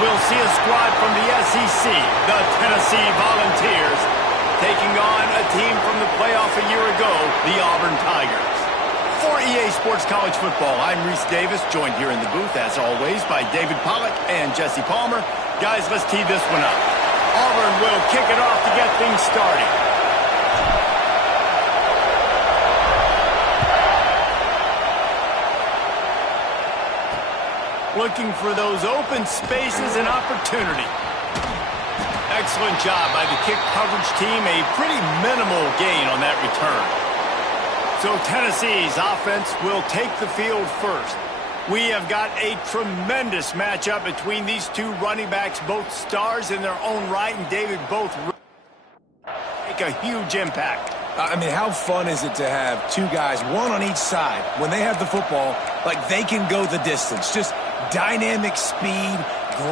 we'll see a squad from the SEC, the Tennessee Volunteers, taking on a team from the playoff a year ago, the Auburn Tigers. For EA Sports College Football, I'm Reese Davis, joined here in the booth, as always, by David Pollack and Jesse Palmer. Guys, let's tee this one up. Auburn will kick it off to get things started. Looking for those open spaces and opportunity. Excellent job by the kick coverage team. A pretty minimal gain on that return. So Tennessee's offense will take the field first. We have got a tremendous matchup between these two running backs, both stars in their own right, and David, both make a huge impact. I mean, how fun is it to have two guys, one on each side, when they have the football, like they can go the distance. Just dynamic speed,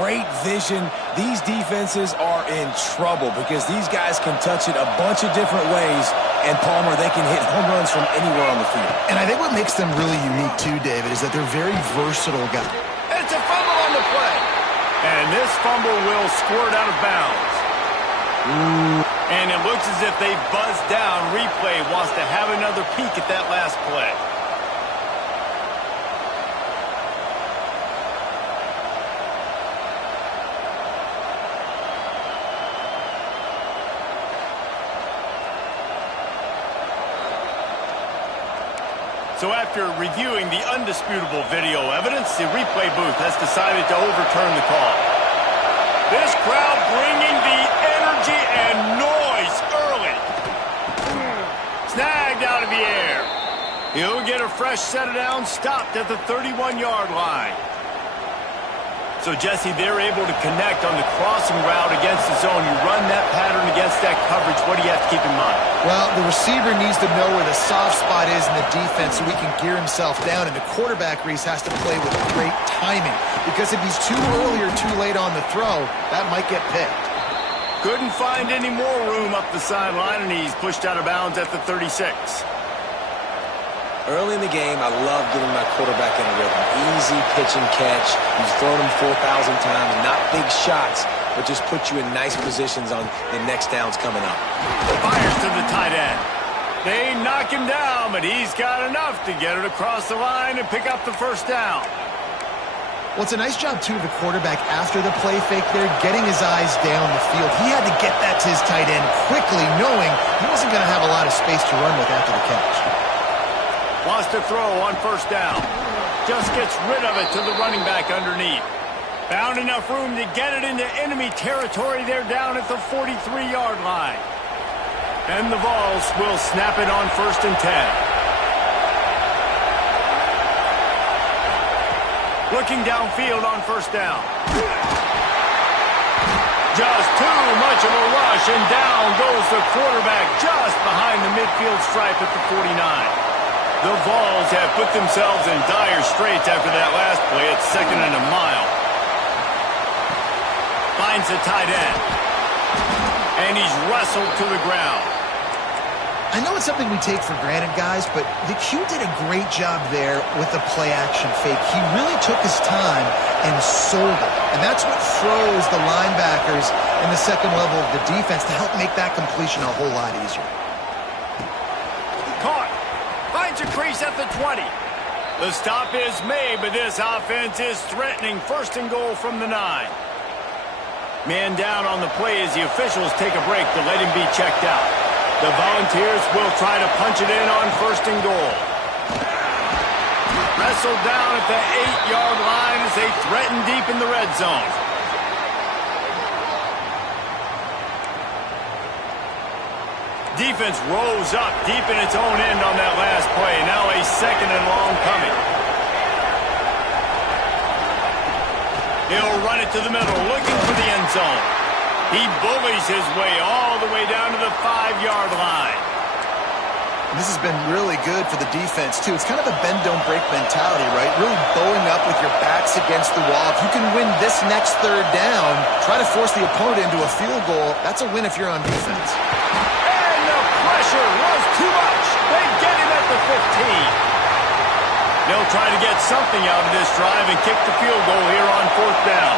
great vision. These defenses are in trouble because these guys can touch it a bunch of different ways, and Palmer, they can hit home runs from anywhere on the field. And I think what makes them really unique too, David, is that they're very versatile guys. It's a fumble on the play. And this fumble will squirt out of bounds. And it looks as if they buzzed down. Replay wants to have another peek at that last play. So after reviewing the undisputable video evidence, the replay booth has decided to overturn the call. This crowd bringing the energy and noise early. Snagged out of the air. He'll get a fresh set of downs, stopped at the 31-yard line. So, Jesse, they're able to connect on the crossing route against the zone. You run that pattern against that coverage. What do you have to keep in mind? Well, the receiver needs to know where the soft spot is in the defense so he can gear himself down. And the quarterback, Reese, has to play with great timing. Because if he's too early or too late on the throw, that might get picked. Couldn't find any more room up the sideline, and he's pushed out of bounds at the 36. Early in the game, I love getting my quarterback in a rhythm. Easy pitch and catch. He's thrown him 4,000 times. Not big shots, but just put you in nice positions on the next downs coming up. Fires to the tight end. They knock him down, but he's got enough to get it across the line and pick up the first down. Well, it's a nice job, too, of the quarterback after the play fake there, getting his eyes down the field. He had to get that to his tight end quickly, knowing he wasn't going to have a lot of space to run with after the catch. Wants to throw on first down. Just gets rid of it to the running back underneath. Found enough room to get it into enemy territory. They're down at the 43-yard line. And the Vols will snap it on 1st and 10. Looking downfield on first down. Just too much of a rush, and down goes the quarterback just behind the midfield stripe at the 49. The Vols have put themselves in dire straits after that last play. It's 2nd and a mile. Finds the tight end. And he's wrestled to the ground. I know it's something we take for granted, guys, but the Q did a great job there with the play-action fake. He really took his time and sold it. And that's what froze the linebackers in the second level of the defense to help make that completion a whole lot easier. Caught. Finds a crease at the 20. The stop is made, but this offense is threatening 1st and goal from the 9. Man down on the play as the officials take a break to let him be checked out. The Volunteers will try to punch it in on 1st and goal. Wrestled down at the 8-yard line as they threaten deep in the red zone. Defense rose up deep in its own end on that last play. Now a 2nd and long coming. He'll run it to the middle, looking for the end zone. He bullies his way all the way down to the 5-yard line. And this has been really good for the defense, too. It's kind of a bend-don't-break mentality, right? Really bowing up with your backs against the wall. If you can win this next 3rd down, try to force the opponent into a field goal. That's a win if you're on defense. Pressure was too much. They get him at the 15. They'll try to get something out of this drive and kick the field goal here on 4th down.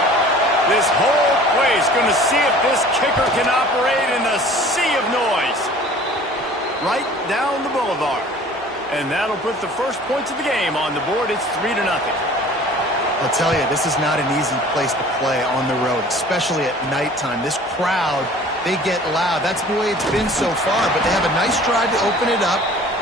This whole place going to see if this kicker can operate in the sea of noise. Right down the boulevard. And that'll put the first points of the game on the board. It's 3-0. I'll tell you, this is not an easy place to play on the road, especially at nighttime. This crowd, they get loud. That's the way it's been so far, but they have a nice drive to open it up.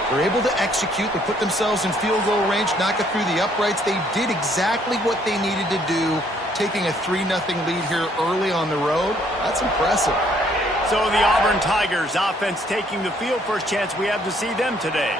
They're able to execute. They put themselves in field goal range, knock it through the uprights. They did exactly what they needed to do, taking a 3-0 lead here early on the road. That's impressive. So the Auburn Tigers offense taking the field. First chance we have to see them today.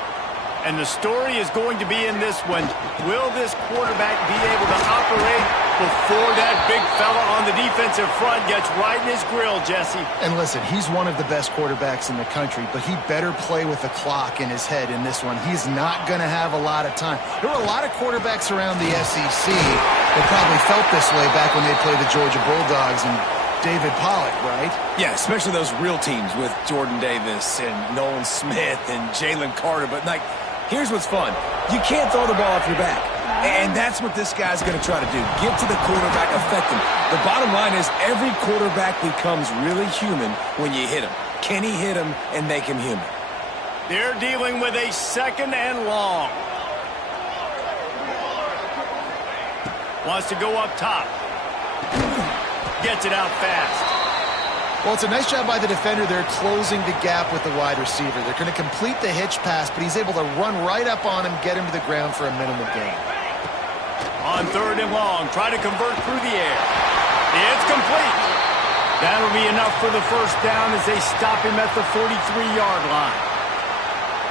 And the story is going to be in this one. Will this quarterback be able to operate before that big fella on the defensive front gets right in his grill, Jesse? And listen, he's one of the best quarterbacks in the country, but he better play with the clock in his head in this one. He's not going to have a lot of time. There were a lot of quarterbacks around the SEC that probably felt this way back when they played the Georgia Bulldogs and David Pollock, right? Yeah, especially those real teams with Jordan Davis and Nolan Smith and Jalen Carter. But, like, here's what's fun. You can't throw the ball off your back. And that's what this guy's going to try to do. Get to the quarterback, affect him. The bottom line is every quarterback becomes really human when you hit him. Can he hit him and make him human? They're dealing with a 2nd and long. Wants to go up top. Gets it out fast. Well, it's a nice job by the defender there closing the gap with the wide receiver. They're going to complete the hitch pass, but he's able to run right up on him, get him to the ground for a minimal gain. On 3rd and long, try to convert through the air. It's complete. That'll be enough for the first down as they stop him at the 43-yard line.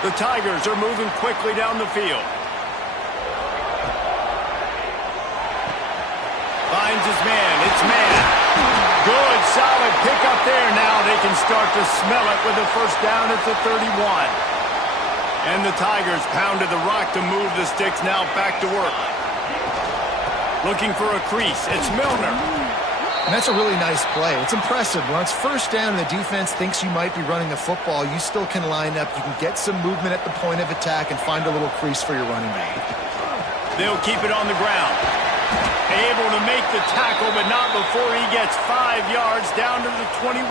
The Tigers are moving quickly down the field. Finds his man. It's man. Good, solid pickup there. Now they can start to smell it with a first down at the 31. And the Tigers pounded the rock to move the sticks. Now back to work. Looking for a crease. It's Milner. And that's a really nice play. It's impressive. When it's first down and the defense thinks you might be running the football, you still can line up. You can get some movement at the point of attack and find a little crease for your running back. They'll keep it on the ground. Able to make the tackle, but not before he gets 5 yards down to the 21.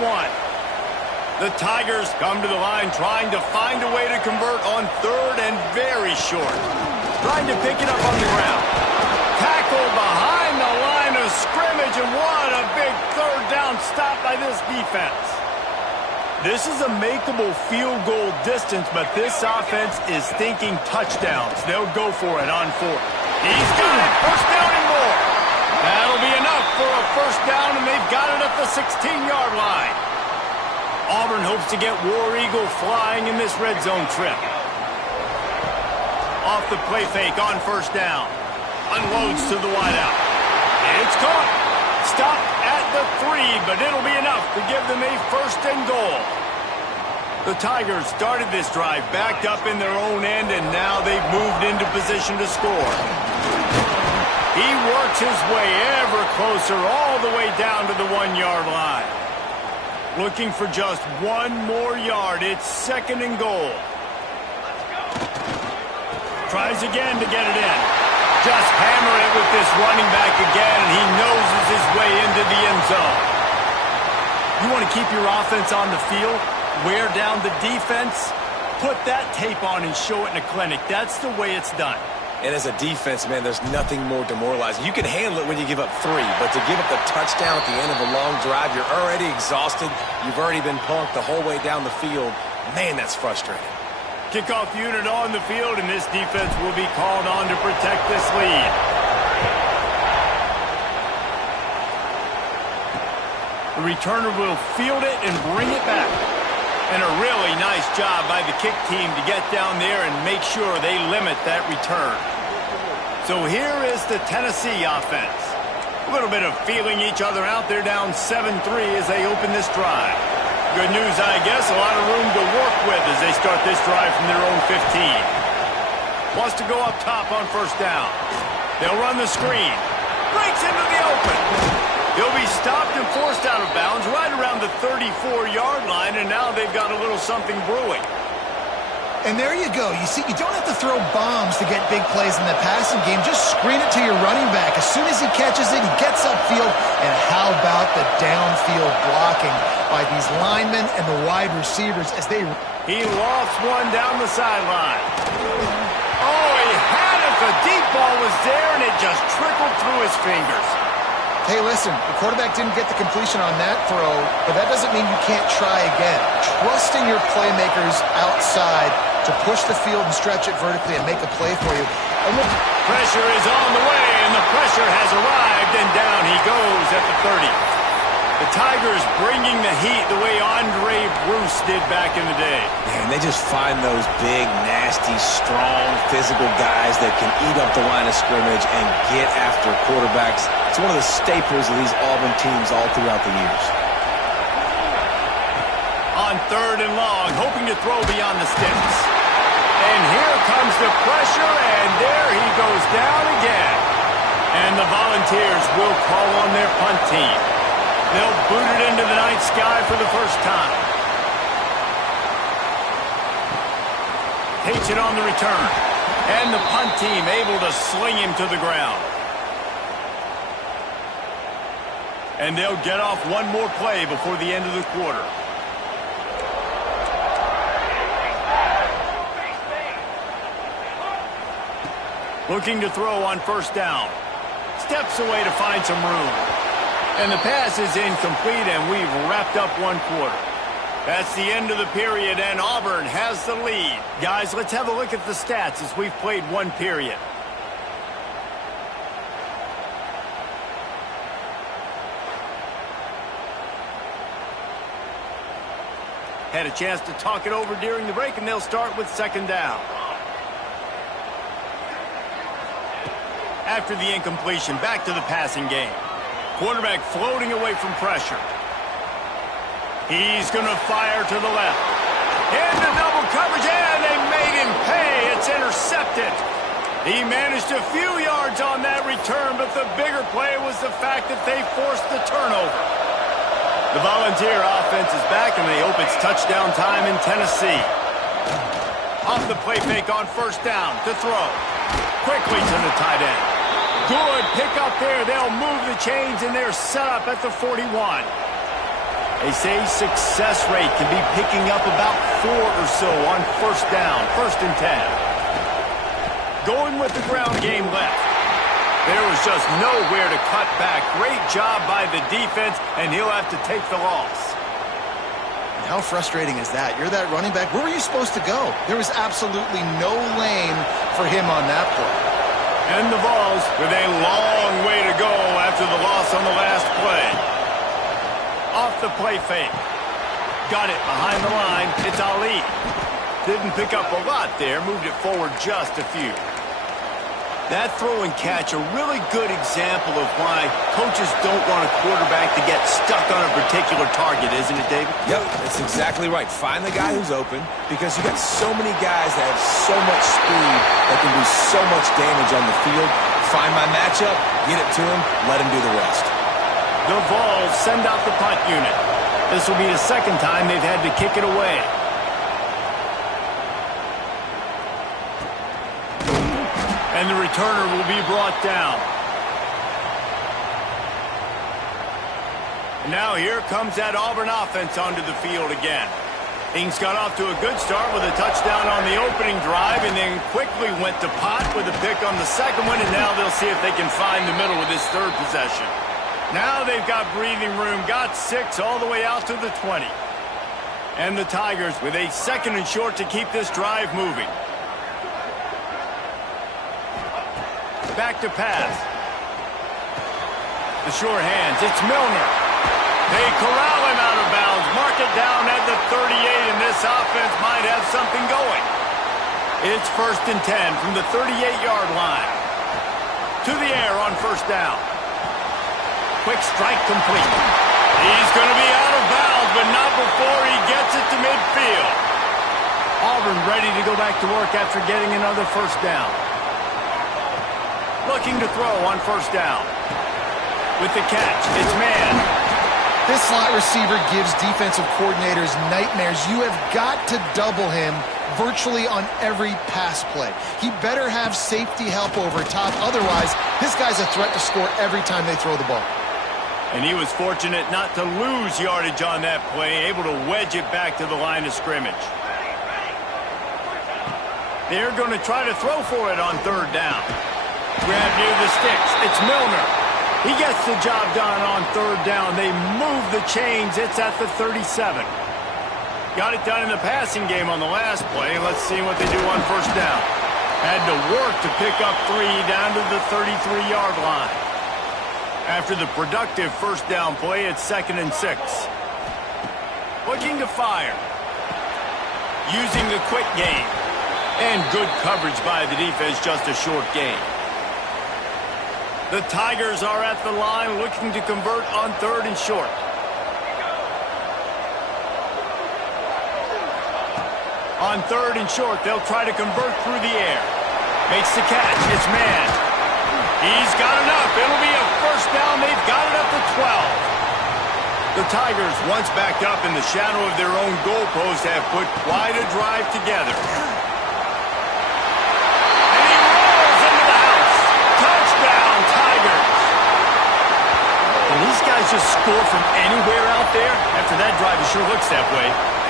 The Tigers come to the line trying to find a way to convert on 3rd and very short. Trying to pick it up on the ground. Tackle behind the line of scrimmage, and what a big 3rd down stop by this defense. This is a makeable field goal distance, but this offense is thinking touchdowns. They'll go for it on 4th. He's got it. First down and more. That'll be enough for a first down, and they've got it at the 16-yard line. Auburn hopes to get War Eagle flying in this red zone trip. Off the play fake on first down. Unloads to the wideout. It's caught. Stop at the 3, but it'll be enough to give them a first and goal. The Tigers started this drive backed up in their own end, and now they've moved into position to score. He works his way ever closer all the way down to the 1-yard line. Looking for just 1 more yard. It's 2nd and goal. Tries again to get it in. Just hammer it with this running back again, and he noses his way into the end zone. You want to keep your offense on the field? Wear down the defense? Put that tape on and show it in a clinic. That's the way it's done. And as a defense, man, there's nothing more demoralizing. You can handle it when you give up 3, but to give up the touchdown at the end of a long drive, you're already exhausted. You've already been punked the whole way down the field. Man, that's frustrating. Kickoff unit on the field, and this defense will be called on to protect this lead. The returner will field it and bring it back. And a really nice job by the kick team to get down there and make sure they limit that return. So here is the Tennessee offense. A little bit of feeling each other out. They're down 7-3 as they open this drive. Good news, I guess, a lot of room to work with as they start this drive from their own 15. Wants to go up top on first down. They'll run the screen. Breaks into the open. He'll be stopped and forced out of bounds right around the 34-yard line, and now they've got a little something brewing. And there you go. You see, you don't have to throw bombs to get big plays in the passing game. Just screen it to your running back. As soon as he catches it, he gets upfield. And how about the downfield blocking by these linemen and the wide receivers as they... He lofts one down the sideline. Oh, he had it. The deep ball was there, and it just trickled through his fingers. Hey, listen, the quarterback didn't get the completion on that throw, but that doesn't mean you can't try again. Trusting your playmakers outside to push the field and stretch it vertically and make a play for you. Pressure is on the way, and the pressure has arrived, and down he goes at the 30. The Tigers bringing the heat the way Andre Bruce did back in the day. Man, they just find those big, nasty, strong, physical guys that can eat up the line of scrimmage and get after quarterbacks. It's one of the staples of these Auburn teams all throughout the years. On 3rd and long, hoping to throw beyond the sticks. And here comes the pressure, and there he goes down again. And the Volunteers will call on their punt team. They'll boot it into the night sky for the first time. Takes it on the return. And the punt team able to sling him to the ground. And they'll get off one more play before the end of the quarter. Looking to throw on 1st down. Steps away to find some room. And the pass is incomplete, and we've wrapped up one quarter. That's the end of the period, and Auburn has the lead. Guys, let's have a look at the stats as we've played one period. Had a chance to talk it over during the break, and they'll start with 2nd down. After the incompletion, back to the passing game. Quarterback floating away from pressure. He's going to fire to the left. Into double coverage, and they made him pay. It's intercepted. He managed a few yards on that return, but the bigger play was the fact that they forced the turnover. The Volunteer offense is back, and they hope it's touchdown time in Tennessee. Off the play fake on 1st down to throw. Quickly to the tight end. Good pick up there. They'll move the chains, and they're set up at the 41. They say success rate can be picking up about 4 or so on 1st down, 1st and 10. Going with the ground game left. There was just nowhere to cut back. Great job by the defense, and he'll have to take the loss. How frustrating is that? You're that running back. Where were you supposed to go? There was absolutely no lane for him on that play. And the Vols with a long way to go after the loss on the last play. Off the play fake. Got it behind the line. It's Ali. Didn't pick up a lot there. Moved it forward just a few. That throw and catch, a really good example of why coaches don't want a quarterback to get stuck on a particular target, isn't it, David? Yep, that's exactly right. Find the guy who's open, because you got so many guys that have so much speed that can do so much damage on the field. Find my matchup, get it to him, let him do the rest. The Vols send out the punt unit. This will be the 2nd time they've had to kick it away. And the returner will be brought down. And now here comes that Auburn offense onto the field again. Things got off to a good start with a touchdown on the opening drive, and then quickly went to pot with a pick on the 2nd one, and now they'll see if they can find the middle with this 3rd possession. Now they've got breathing room, got 6 all the way out to the 20. And the Tigers with a 2nd and short to keep this drive moving. Back to pass. The short hands, it's Milner. They corral him out of bounds, mark it down at the 38, and this offense might have something going. It's 1st and 10 from the 38-yard line. To the air on 1st down. Quick strike complete. He's going to be out of bounds, but not before he gets it to midfield. Auburn ready to go back to work after getting another 1st down. Looking to throw on 1st down. With the catch, it's man. This slot receiver gives defensive coordinators nightmares. You have got to double him virtually on every pass play. He better have safety help over top. Otherwise, this guy's a threat to score every time they throw the ball. And he was fortunate not to lose yardage on that play, able to wedge it back to the line of scrimmage. They're going to try to throw for it on third down. Grab near the sticks. It's Milner. He gets the job done on third down. They move the chains. It's at the 37. Got it done in the passing game on the last play. Let's see what they do on first down. Had to work to pick up 3 down to the 33-yard line. After the productive first down play, it's 2nd and 6. Looking to fire. Using the quick game. And good coverage by the defense, just a short gain. The Tigers are at the line looking to convert on 3rd and short. On 3rd and short, they'll try to convert through the air. Makes the catch. It's man. He's got enough. It'll be a first down. They've got it up to 12. The Tigers, once backed up in the shadow of their own goalpost, have put quite a drive together. These guys just score from anywhere out there. After that drive, it sure looks that way.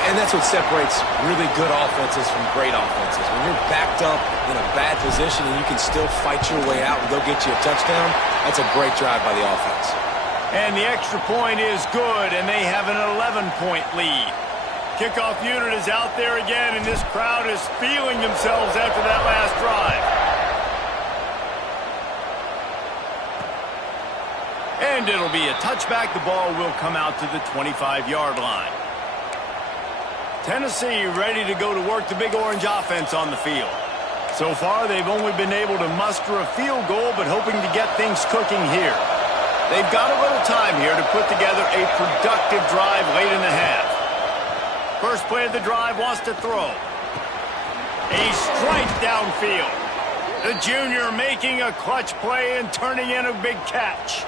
And that's what separates really good offenses from great offenses. When you're backed up in a bad position and you can still fight your way out and go get you a touchdown, that's a great drive by the offense. And the extra point is good, and they have an 11-point lead. Kickoff unit is out there again, and this crowd is feeling themselves after that last drive. And it'll be a touchback. The ball will come out to the 25-yard line. Tennessee ready to go to work the Big Orange offense on the field. So far, they've only been able to muster a field goal, but hoping to get things cooking here. They've got a little time here to put together a productive drive late in the half. First play of the drive wants to throw. A strike downfield. The junior making a clutch play and turning in a big catch.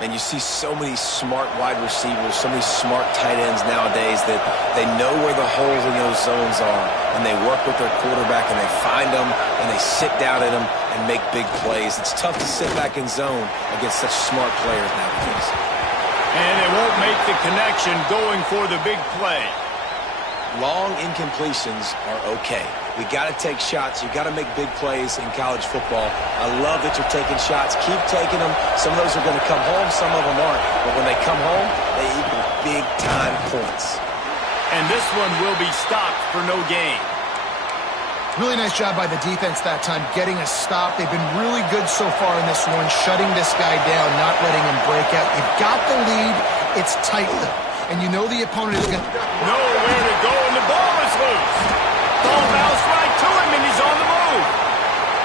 And you see so many smart wide receivers, so many smart tight ends nowadays that they know where the holes in those zones are, and they work with their quarterback, and they find them, and they sit down in them and make big plays. It's tough to sit back in zone against such smart players nowadays. And they won't make the connection going for the big play. Long incompletions are okay. We got to take shots. You got to make big plays in college football. I love that you're taking shots. Keep taking them. Some of those are going to come home. Some of them aren't. But when they come home, they equal big-time points. And this one will be stopped for no gain. Really nice job by the defense that time, getting a stop. They've been really good so far in this one, shutting this guy down, not letting him break out. You've got the lead. It's tight, though. And you know the opponent is going to... Nowhere to go, and the ball is loose. Ball bounced right to him, and he's on the move.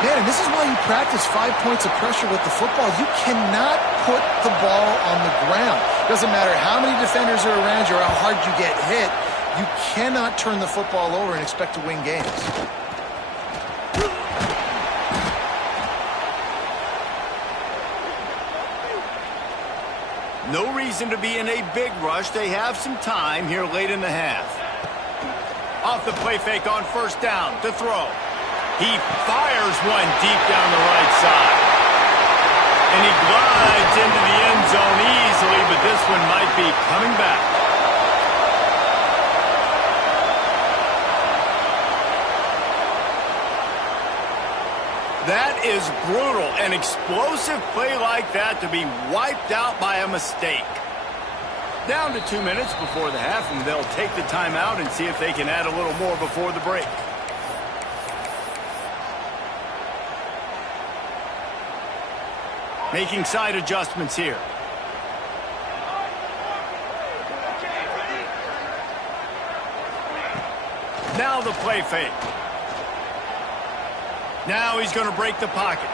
Man, and this is why you practice 5 points of pressure with the football. You cannot put the ball on the ground. Doesn't matter how many defenders are around you or how hard you get hit. You cannot turn the football over and expect to win games. No reason to be in a big rush. They have some time here late in the half. Off the play fake on first down to throw. He fires one deep down the right side. And he glides into the end zone easily, but this one might be coming back. That is brutal. An explosive play like that to be wiped out by a mistake. Down to 2 minutes before the half, and they'll take the timeout and see if they can add a little more before the break. Making side adjustments here. Now the play fake. Now he's going to break the pocket.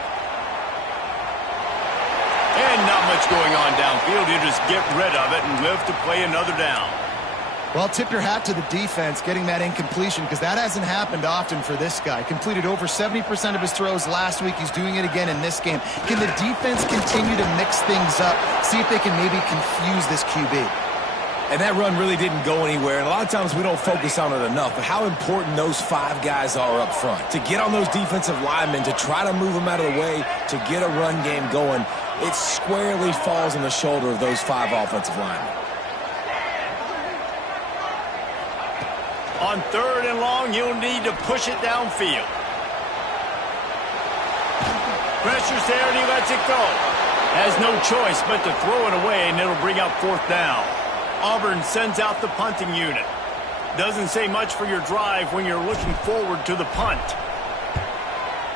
And not much going on downfield. You just get rid of it and live to play another down. Well, tip your hat to the defense getting that incompletion, because that hasn't happened often for this guy. Completed over 70% of his throws last week. He's doing it again in this game. Can the defense continue to mix things up? See if they can maybe confuse this QB. And that run really didn't go anywhere, and a lot of times we don't focus on it enough, but how important those 5 guys are up front. To get on those defensive linemen, to try to move them out of the way, to get a run game going, it squarely falls on the shoulder of those 5 offensive linemen. On 3rd and long, you'll need to push it downfield. Pressure's there, and he lets it go. Has no choice but to throw it away, and it'll bring up 4th down. Auburn sends out the punting unit. Doesn't say much for your drive when you're looking forward to the punt.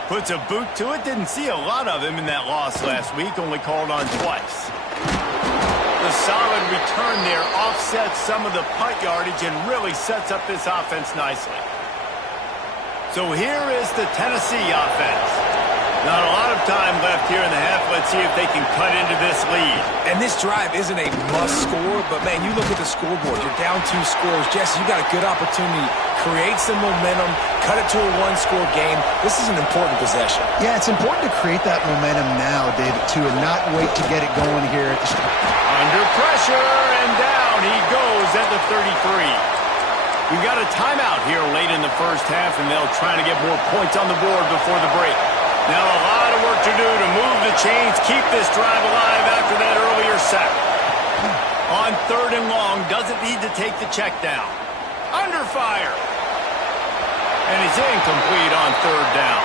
Puts a boot to it. Didn't see a lot of him in that loss last week. Only called on twice. The solid return there offsets some of the punt yardage and really sets up this offense nicely. So here is the Tennessee offense. Not a lot of time left here in the half. Let's see if they can cut into this lead. And this drive isn't a must score, but, man, you look at the scoreboard. You're down 2 scores. Jesse, you got a good opportunity. Create some momentum. Cut it to a 1-score game. This is an important possession. Yeah, it's important to create that momentum now, David, too, and not wait to get it going here at the start. Under pressure, and down he goes at the 33. We've got a timeout here late in the first half, and they'll try to get more points on the board before the break. Now a lot of work to do to move the chains, keep this drive alive after that earlier sack. On 3rd and long, doesn't need to take the check down. Under fire. And he's incomplete on 3rd down.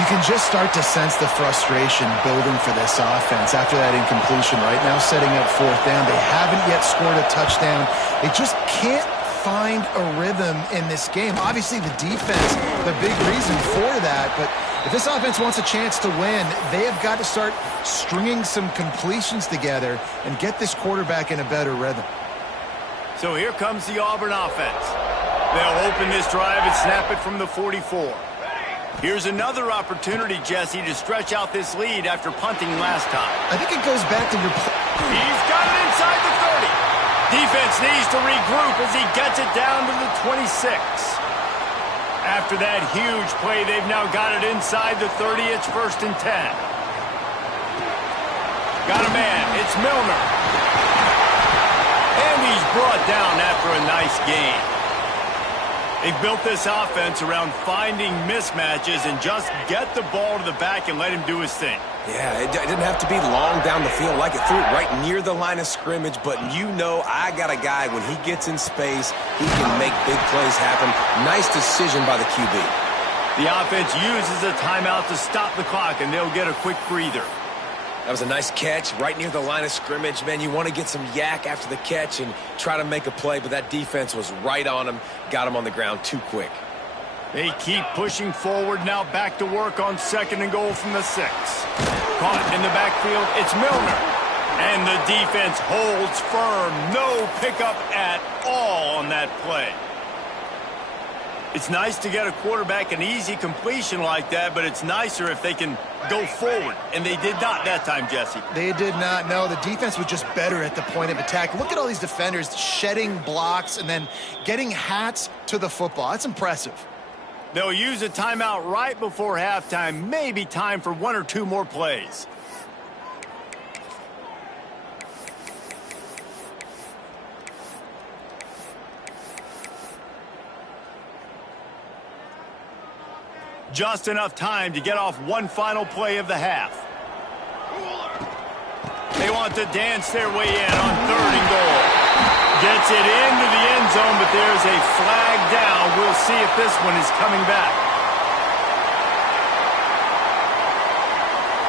You can just start to sense the frustration building for this offense after that incompletion right now, setting up 4th down. They haven't yet scored a touchdown. They just can't find a rhythm in this game. Obviously, the defense, the big reason for that, but if this offense wants a chance to win, they have got to start stringing some completions together and get this quarterback in a better rhythm. So here comes the Auburn offense. They'll open this drive and snap it from the 44. Here's another opportunity, Jesse, to stretch out this lead after punting last time. I think it goes back to your... He's got it inside the 30. Defense needs to regroup as he gets it down to the 26. After that huge play, they've now got it inside the 30. It's 1st and 10. Got a man. It's Milner. And he's brought down after a nice gain. They've built this offense around finding mismatches and just get the ball to the back and let him do his thing. Yeah, it didn't have to be long down the field. Like it threw it right near the line of scrimmage, but you know I got a guy, when he gets in space, he can make big plays happen. Nice decision by the QB. The offense uses a timeout to stop the clock, and they'll get a quick breather. That was a nice catch right near the line of scrimmage. Man, you want to get some yak after the catch and try to make a play, but that defense was right on him, got him on the ground too quick. They keep pushing forward, now back to work on 2nd and goal from the 6. Caught in the backfield, it's Milner. And the defense holds firm. No pickup at all on that play. It's nice to get a quarterback an easy completion like that, but it's nicer if they can go forward. And they did not that time, Jesse. They did not. No, the defense was just better at the point of attack. Look at all these defenders shedding blocks and then getting hats to the football. That's impressive. They'll use a timeout right before halftime. Maybe time for 1 or 2 more plays. Just enough time to get off one final play of the half. They want to dance their way in on 3rd and goal. Gets it into the end zone, but there's a flag down. We'll see if this one is coming back.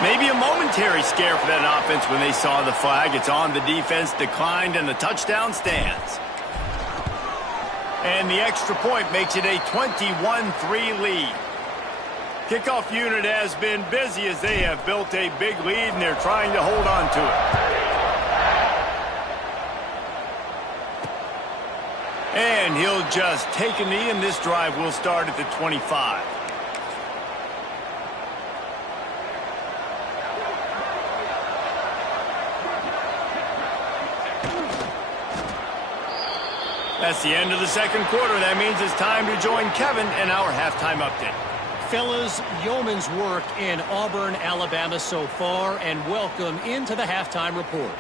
Maybe a momentary scare for that offense when they saw the flag. It's on, the defense declined, and the touchdown stands. And the extra point makes it a 21-3 lead. Kickoff unit has been busy as they have built a big lead, and they're trying to hold on to it. And he'll just take a knee, and this drive will start at the 25. That's the end of the second quarter. That means it's time to join Kevin in our halftime update. Fellas, yeoman's work in Auburn, Alabama so far, and welcome into the halftime report.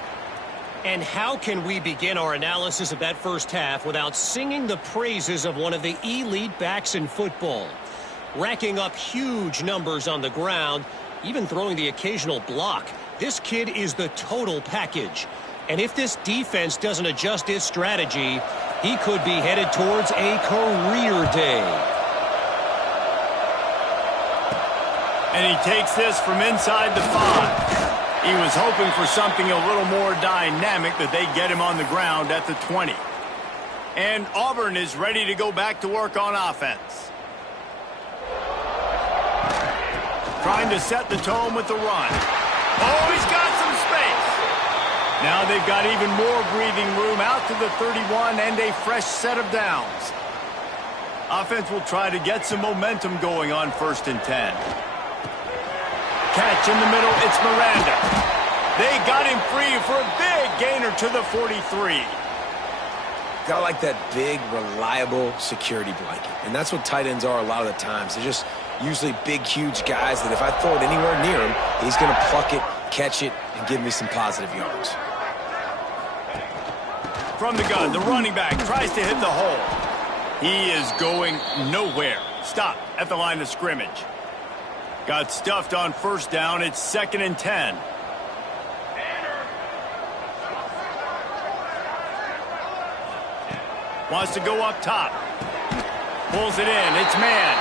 And how can we begin our analysis of that first half without singing the praises of one of the elite backs in football? Racking up huge numbers on the ground, even throwing the occasional block. This kid is the total package. And if this defense doesn't adjust its strategy, he could be headed towards a career day. And he takes this from inside the 5. He was hoping for something a little more dynamic, that they get him on the ground at the 20. And Auburn is ready to go back to work on offense. Trying to set the tone with the run. Oh, he's got some space. Now they've got even more breathing room out to the 31 and a fresh set of downs. Offense will try to get some momentum going on 1st and 10. Catch in the middle, it's Miranda. They got him free for a big gainer to the 43. Got like that big, reliable security blanket. And that's what tight ends are a lot of the times. They're just usually big, huge guys that if I throw it anywhere near him, he's going to pluck it, catch it, and give me some positive yards. From the gun, the running back tries to hit the hole. He is going nowhere. Stop at the line of scrimmage. Got stuffed on 1st down. It's 2nd and 10. Wants to go up top. Pulls it in. It's man.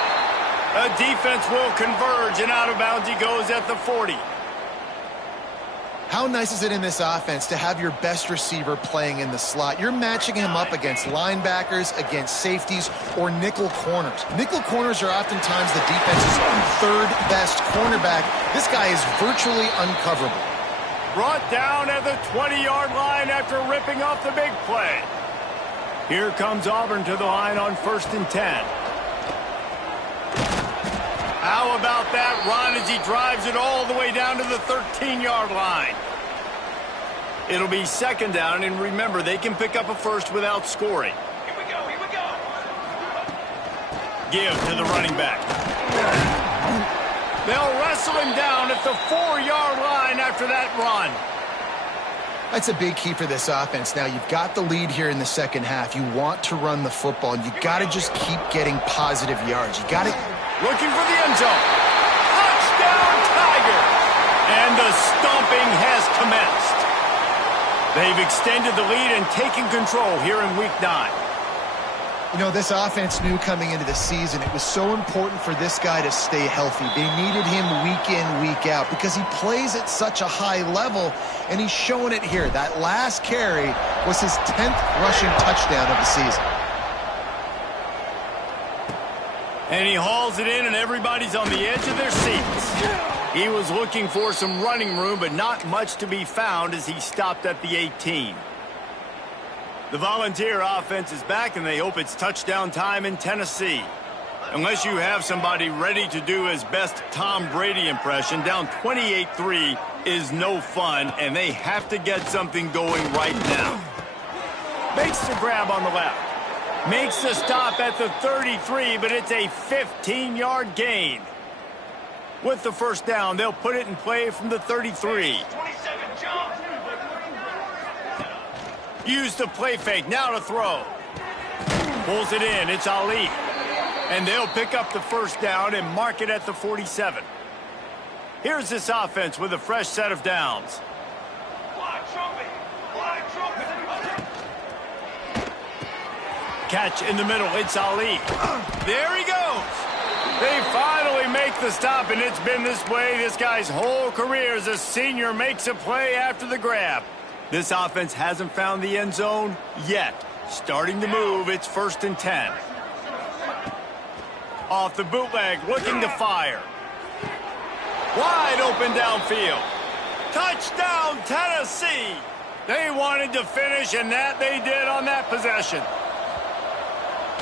A defense will converge, and out of bounds he goes at the 40. How nice is it in this offense to have your best receiver playing in the slot? You're matching him up against linebackers, against safeties, or nickel corners. Nickel corners are oftentimes the defense's 3rd best cornerback. This guy is virtually uncoverable. Brought down at the 20-yard line after ripping off the big play. Here comes Auburn to the line on 1st and 10. How about that run as he drives it all the way down to the 13-yard line? It'll be 2nd down, and remember, they can pick up a first without scoring. Here we go, here we go. Give to the running back. They'll wrestle him down at the 4-yard line after that run. That's a big key for this offense. Now, you've got the lead here in the second half. You want to run the football, and you got to just keep getting positive yards. You got to... Looking for the end zone. Touchdown, Tigers! And the stomping has commenced. They've extended the lead and taken control here in Week 9. You know, this offense knew coming into the season it was so important for this guy to stay healthy. They needed him week in, week out because he plays at such a high level, and he's showing it here. That last carry was his 10th rushing touchdown of the season. And he hauls it in, and everybody's on the edge of their seats. He was looking for some running room, but not much to be found as he stopped at the 18. The Volunteer offense is back, and they hope it's touchdown time in Tennessee. Unless you have somebody ready to do his best Tom Brady impression, down 28-3 is no fun, and they have to get something going right now. Makes the grab on the left. Makes the stop at the 33, but it's a 15-yard gain. With the 1st down, they'll put it in play from the 33. 27, jump. Use the play fake, now to throw. Pulls it in, it's Ali. And they'll pick up the 1st down and mark it at the 47. Here's this offense with a fresh set of downs. Fly trumpet. Fly trumpet. Catch in the middle, it's Ali. There he goes. They finally make the stop, and it's been this way this guy's whole career as a senior makes a play after the grab. This offense hasn't found the end zone yet. Starting to move, it's 1st and 10. Off the bootleg, looking to fire. Wide open downfield. Touchdown, Tennessee. They wanted to finish, and that they did on that possession.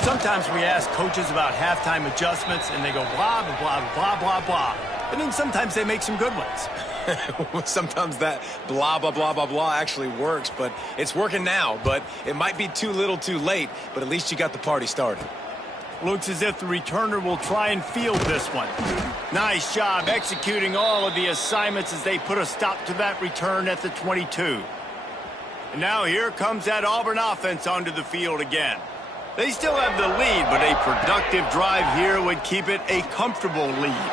Sometimes we ask coaches about halftime adjustments, and they go blah, blah, blah, blah, blah, blah. And then sometimes they make some good ones. Sometimes that blah, blah, blah, blah, blah actually works, but it's working now. But it might be too little too late, but at least you got the party started. Looks as if the returner will try and field this one. Nice job executing all of the assignments as they put a stop to that return at the 22. And now here comes that Auburn offense onto the field again. They still have the lead, but a productive drive here would keep it a comfortable lead.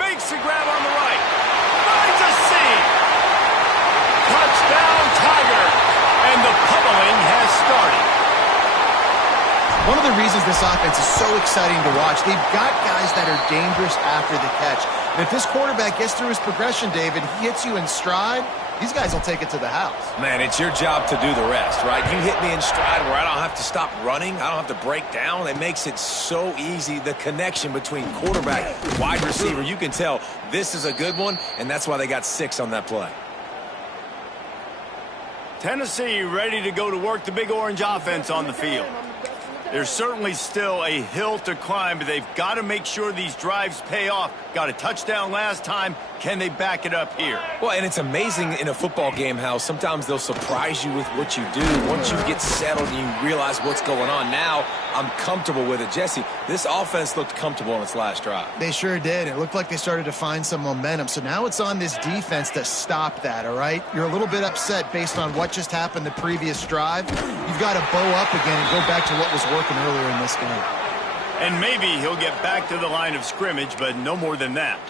Makes the grab on the right. Finds a seam. Touchdown, Tiger. And the pummeling has started. One of the reasons this offense is so exciting to watch, they've got guys that are dangerous after the catch. And if this quarterback gets through his progression, David, he hits you in stride, these guys will take it to the house. Man, it's your job to do the rest, right? You hit me in stride where I don't have to stop running. I don't have to break down. It makes it so easy. The connection between quarterback, wide receiver, you can tell this is a good one, and that's why they got 6 on that play. Tennessee ready to go to work the Big Orange offense on the field. There's certainly still a hill to climb, but they've got to make sure these drives pay off. Got a touchdown last time. Can they back it up here? Well, and it's amazing in a football game how sometimes they'll surprise you with what you do. Once you get settled and you realize what's going on, now I'm comfortable with it. Jesse, this offense looked comfortable on its last drive. They sure did. It looked like they started to find some momentum. So now it's on this defense to stop that, all right? You're a little bit upset based on what just happened the previous drive. You've got to bow up again and go back to what was working earlier in this game. And maybe he'll get back to the line of scrimmage, but no more than that.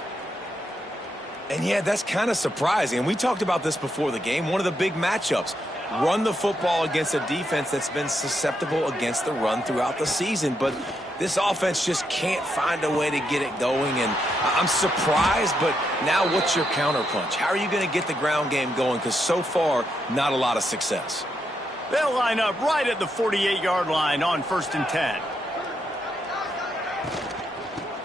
And yeah, that's kind of surprising. And we talked about this before the game. One of the big matchups. Run the football against a defense that's been susceptible against the run throughout the season. But this offense just can't find a way to get it going. And I'm surprised, but now what's your counterpunch? How are you going to get the ground game going? Because so far, not a lot of success. They'll line up right at the 48-yard line on 1st and 10.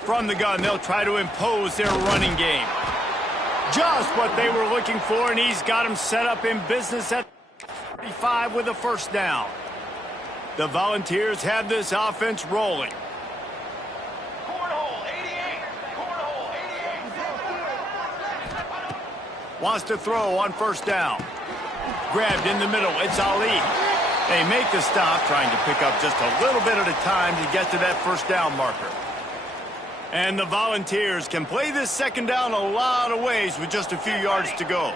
From the gun, they'll try to impose their running game. Just what they were looking for, and he's got them set up in business at 35 with a first down. The Volunteers have this offense rolling. Cornhole, 88. Cornhole, 88. Wants to throw on 1st down. Grabbed in the middle. It's Ali. They make the stop, trying to pick up just a little bit at a time to get to that 1st down marker. And the Volunteers can play this 2nd down a lot of ways with just a few yards to go.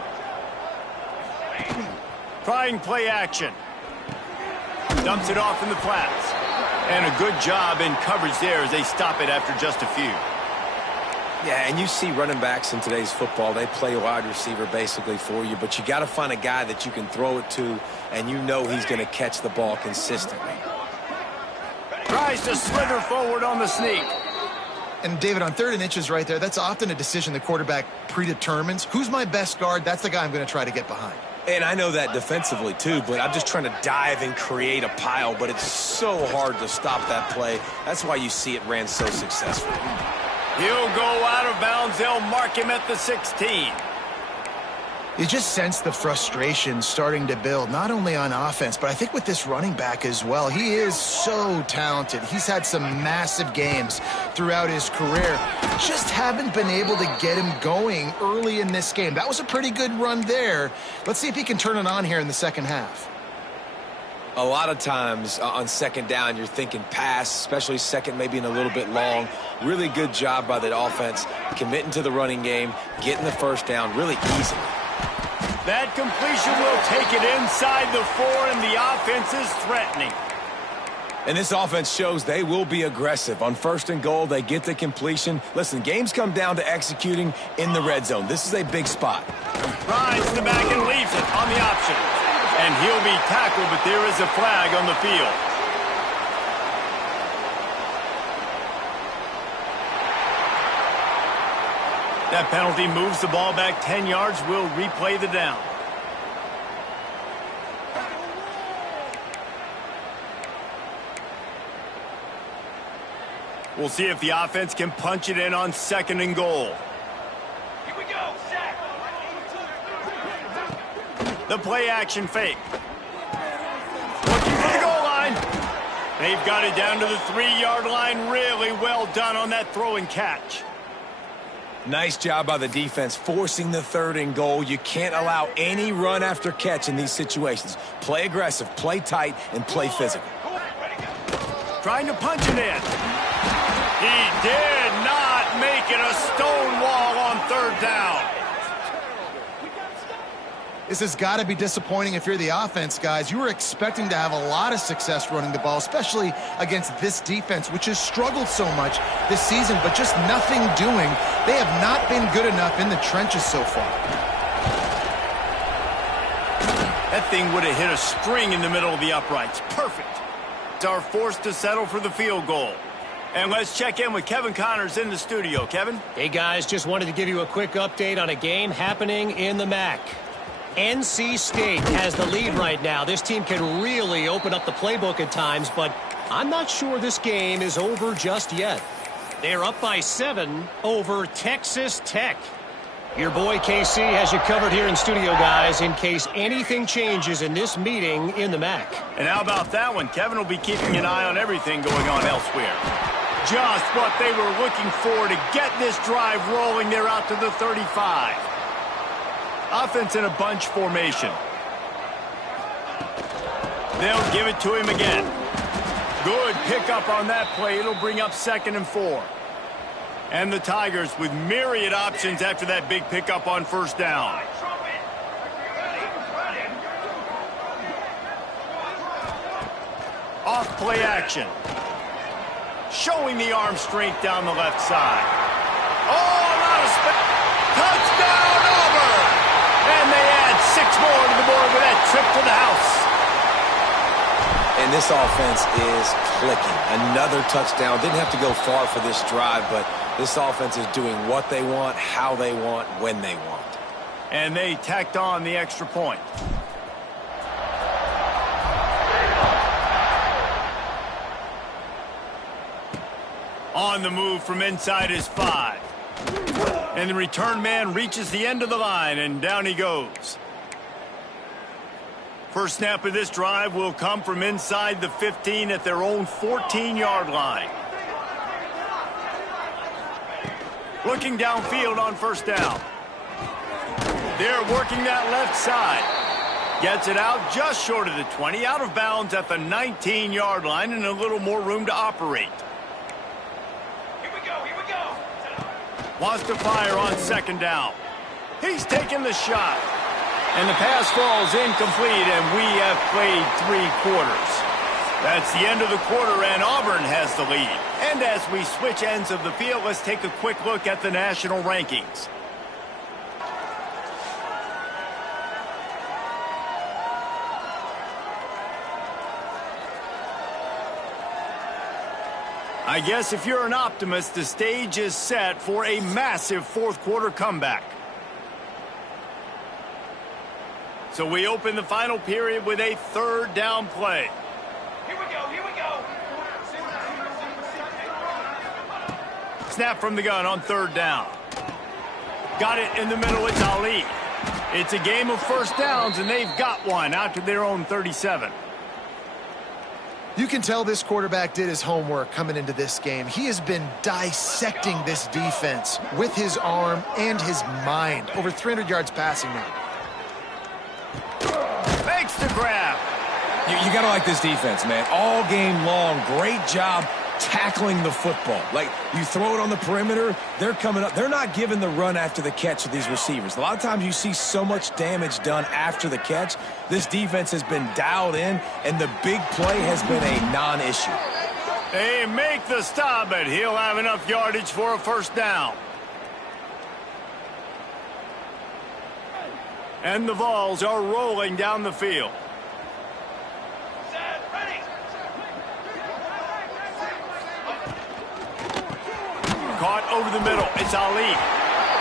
Trying play action. Dumps it off in the flats. And a good job in coverage there as they stop it after just a few. Yeah, and you see running backs in today's football, they play wide receiver basically for you, but you got to find a guy that you can throw it to, and you know he's going to catch the ball consistently. Tries to slither forward on the sneak. And, David, on 3rd and inches right there, that's often a decision the quarterback predetermines. Who's my best guard? That's the guy I'm going to try to get behind. And I know that defensively, too, but I'm just trying to dive and create a pile, but it's so hard to stop that play. That's why you see it ran so successfully. He'll go out of bounds. They'll mark him at the 16. You just sense the frustration starting to build, not only on offense, but I think with this running back as well. He is so talented. He's had some massive games throughout his career. Just haven't been able to get him going early in this game. That was a pretty good run there. Let's see if he can turn it on here in the 2nd half. A lot of times on 2nd down, you're thinking pass, especially 2nd, maybe in a little bit long. Really good job by the offense, committing to the running game, getting the 1st down really easily. That completion will take it inside the 4, and the offense is threatening. And this offense shows they will be aggressive. On 1st and goal, they get the completion. Listen, games come down to executing in the red zone. This is a big spot. Rides the back and leaves it on the option. And he'll be tackled, but there is a flag on the field. That penalty moves the ball back 10 yards. We'll replay the down. We'll see if the offense can punch it in on 2nd and goal. Here we go, sack. The play action fake. Looking for the goal line. They've got it down to the 3-yard line. Really well done on that throw and catch. Nice job by the defense forcing the 3rd and goal. You can't allow any run after catch in these situations. Play aggressive, play tight, and play physical. Trying to punch it in. He did not make it a stone wall on 3rd down. This has got to be disappointing if you're the offense, guys. You were expecting to have a lot of success running the ball, especially against this defense, which has struggled so much this season, but just nothing doing. They have not been good enough in the trenches so far. That thing would have hit a string in the middle of the uprights. Perfect. Are forced to settle for the field goal. And let's check in with Kevin Connors in the studio. Kevin? Hey, guys, just wanted to give you a quick update on a game happening in the MAC. NC State has the lead right now. This team can really open up the playbook at times, but I'm not sure this game is over just yet. They're up by 7 over Texas Tech. Your boy KC has you covered here in studio, guys, in case anything changes in this meeting in the MAC. And how about that one? Kevin will be keeping an eye on everything going on elsewhere. Just what they were looking for to get this drive rolling. They're out to the 35. Offense in a bunch formation. They'll give it to him again. Good pickup on that play. It'll bring up 2nd and 4. And the Tigers with myriad options after that big pickup on 1st down. Off play action. Showing the arm strength down the left side. Oh, a lot of space. Touchdown, Auburn! And they add 6 more to the board with that trip to the house. And this offense is clicking. Another touchdown. Didn't have to go far for this drive, but this offense is doing what they want, how they want, when they want. And they tacked on the extra point. On the move from inside his 5. And the return man reaches the end of the line, and down he goes. First snap of this drive will come from inside the 15 at their own 14-yard line. Looking downfield on 1st down. They're working that left side. Gets it out just short of the 20, out of bounds at the 19-yard line, and a little more room to operate. Here we go. Wants to fire on 2nd down. He's taking the shot. And the pass falls incomplete, and we have played 3 quarters. That's the end of the quarter, and Auburn has the lead. And as we switch ends of the field, let's take a quick look at the national rankings. I guess if you're an optimist, the stage is set for a massive 4th quarter comeback. So we open the final period with a 3rd down play. Here we go. Snap from the gun on 3rd down. Got it in the middle. It's Ali. It's a game of 1st downs, and they've got one out to their own 37. You can tell this quarterback did his homework coming into this game. He has been dissecting this defense with his arm and his mind. Over 300 yards passing now. Makes the grab. You got to like this defense, man. All game long, great job tackling the football. Like, you throw it on the perimeter, they're coming up. They're not giving the run after the catch to these receivers. A lot of times you see so much damage done after the catch. This defense has been dialed in, and the big play has been a non-issue. They make the stop, but he'll have enough yardage for a 1st down. And the Vols are rolling down the field. Set, ready. Caught over the middle. It's Ali.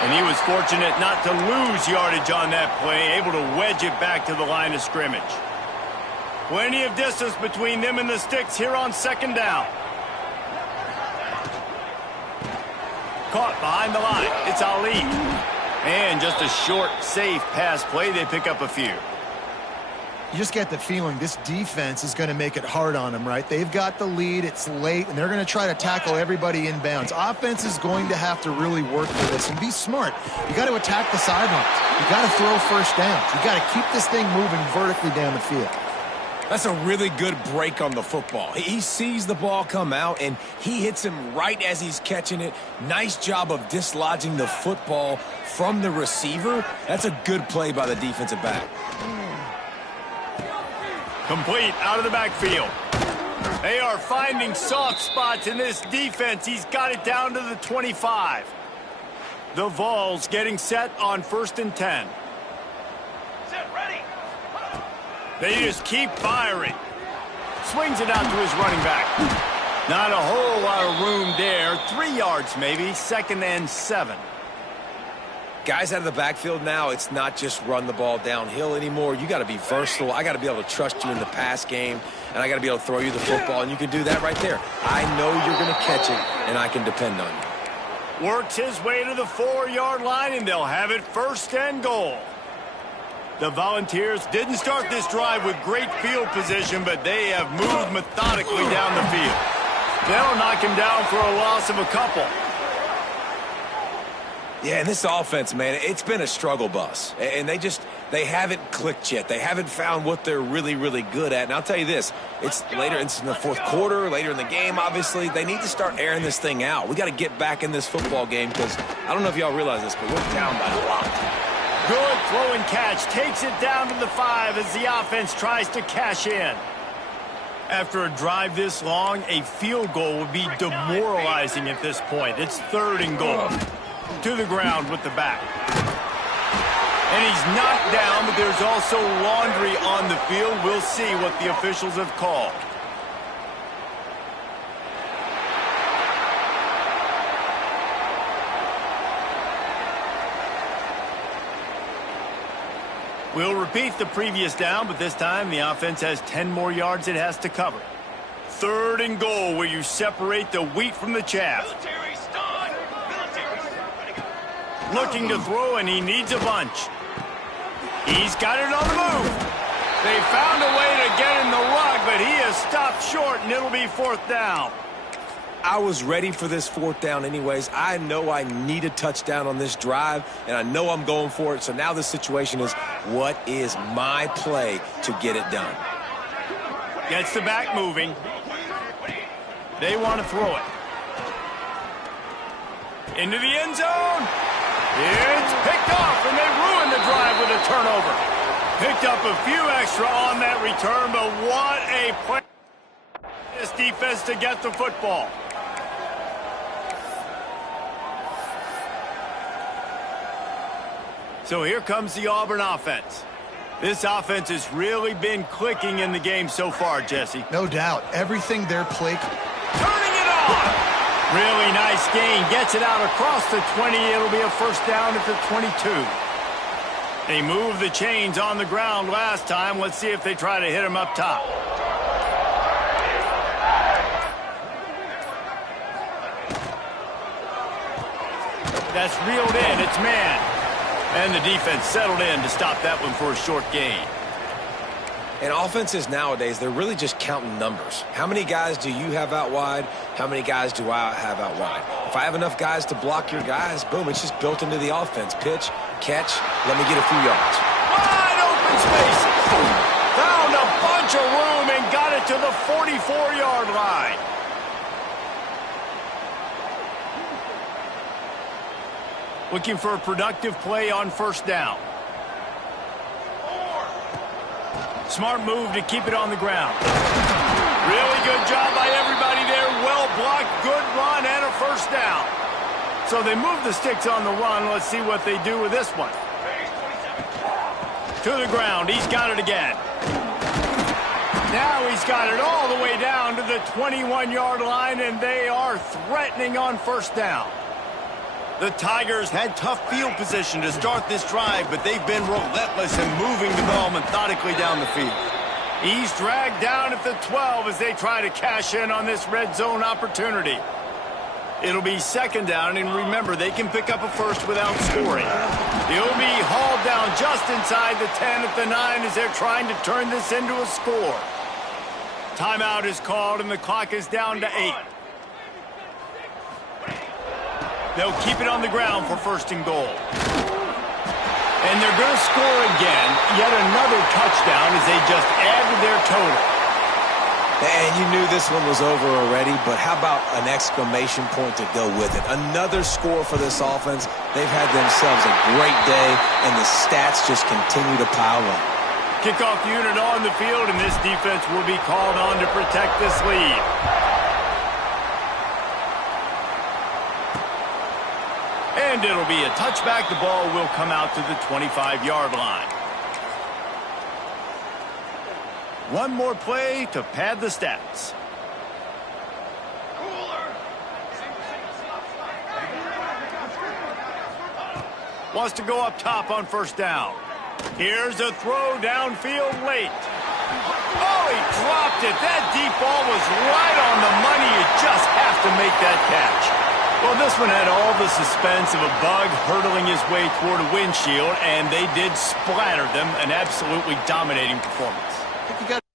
And he was fortunate not to lose yardage on that play, able to wedge it back to the line of scrimmage. Plenty of distance between them and the sticks here on 2nd down. Caught behind the line. It's Ali. And just a short, safe pass play. They pick up a few. You just get the feeling this defense is going to make it hard on them, right? They've got the lead. It's late, and they're going to try to tackle everybody inbounds. Offense is going to have to really work for this and be smart. You got to attack the sidelines. You got to throw 1st downs. You got to keep this thing moving vertically down the field. That's a really good break on the football. He sees the ball come out, and he hits him right as he's catching it. Nice job of dislodging the football from the receiver. That's a good play by the defensive back. Complete out of the backfield. They are finding soft spots in this defense. He's got it down to the 25. The Vols getting set on 1st and 10. Set, ready. They just keep firing. Swings it out to his running back. Not a whole lot of room there. 3 yards maybe. 2nd and 7. Guys out of the backfield now, it's not just run the ball downhill anymore. You got to be versatile. I got to be able to trust you in the pass game, and I got to be able to throw you the football, and you can do that right there. I know you're going to catch it, and I can depend on you. Works his way to the 4-yard line, and they'll have it 1st and goal. The Volunteers didn't start this drive with great field position, but they have moved methodically down the field. They'll knock him down for a loss of a couple. Yeah, and this offense, man, it's been a struggle bus. And they haven't clicked yet. They haven't found what they're really, really good at. And I'll tell you this, it's later, it's in the 4th quarter, later in the game, obviously. They need to start airing this thing out. We got to get back in this football game because I don't know if y'all realize this, but we're down by a lot. Good throw and catch. Takes it down to the 5 as the offense tries to cash in. After a drive this long, a field goal would be demoralizing at this point. It's 3rd and goal. To the ground with the back. And he's knocked down, but there's also laundry on the field. We'll see what the officials have called. We'll repeat the previous down, but this time the offense has 10 more yards it has to cover. 3rd and goal, where you separate the wheat from the chaff. Military stun. Military. Ready, go. Looking to throw, and he needs a bunch. He's got it on the move. They found a way to get in the rug, but he has stopped short, and it'll be 4th down. I was ready for this 4th down anyways. I know I need a touchdown on this drive, and I know I'm going for it. So now the situation is, what is my play to get it done? Gets the back moving. They want to throw it. Into the end zone. It's picked off, and they ruin the drive with a turnover. Picked up a few extra on that return, but what a play. This defense to get the football. So here comes the Auburn offense. This offense has really been clicking in the game so far, Jesse. No doubt. Everything they're playing. Turning it on. Really nice gain. Gets it out across the 20. It'll be a 1st down at the 22. They moved the chains on the ground last time. Let's see if they try to hit him up top. That's reeled in. It's man. And the defense settled in to stop that one for a short gain. And offenses nowadays, they're really just counting numbers. How many guys do you have out wide? How many guys do I have out wide? If I have enough guys to block your guys, boom, it's just built into the offense. Pitch, catch, let me get a few yards. Wide open spaces. Found a bunch of room and got it to the 44-yard line. Looking for a productive play on 1st down. Smart move to keep it on the ground. Really good job by everybody there. Well blocked, good run, and a 1st down. So they move the sticks on the run. Let's see what they do with this one. To the ground. He's got it again. Now he's got it all the way down to the 21-yard line, and they are threatening on 1st down. The Tigers had tough field position to start this drive, but they've been relentless in moving the ball methodically down the field. He's dragged down at the 12 as they try to cash in on this red zone opportunity. It'll be 2nd down, and remember, they can pick up a 1st without scoring. He'll be hauled down just inside the 10 at the 9 as they're trying to turn this into a score. Timeout is called, and the clock is down to 8. They'll keep it on the ground for 1st and goal. And they're going to score again. Yet another touchdown as they just add to their total. And you knew this one was over already, but how about an exclamation point to go with it? Another score for this offense. They've had themselves a great day, and the stats just continue to pile up. Kickoff unit on the field, and this defense will be called on to protect this lead. And it'll be a touchback. The ball will come out to the 25-yard line. One more play to pad the stats. Wants to go up top on first down. Here's a throw downfield late. Oh, he dropped it. That deep ball was right on the money. You just have to make that catch. Well, this one had all the suspense of a bug hurtling his way toward a windshield, and they did splatter them. An absolutely dominating performance. I think you got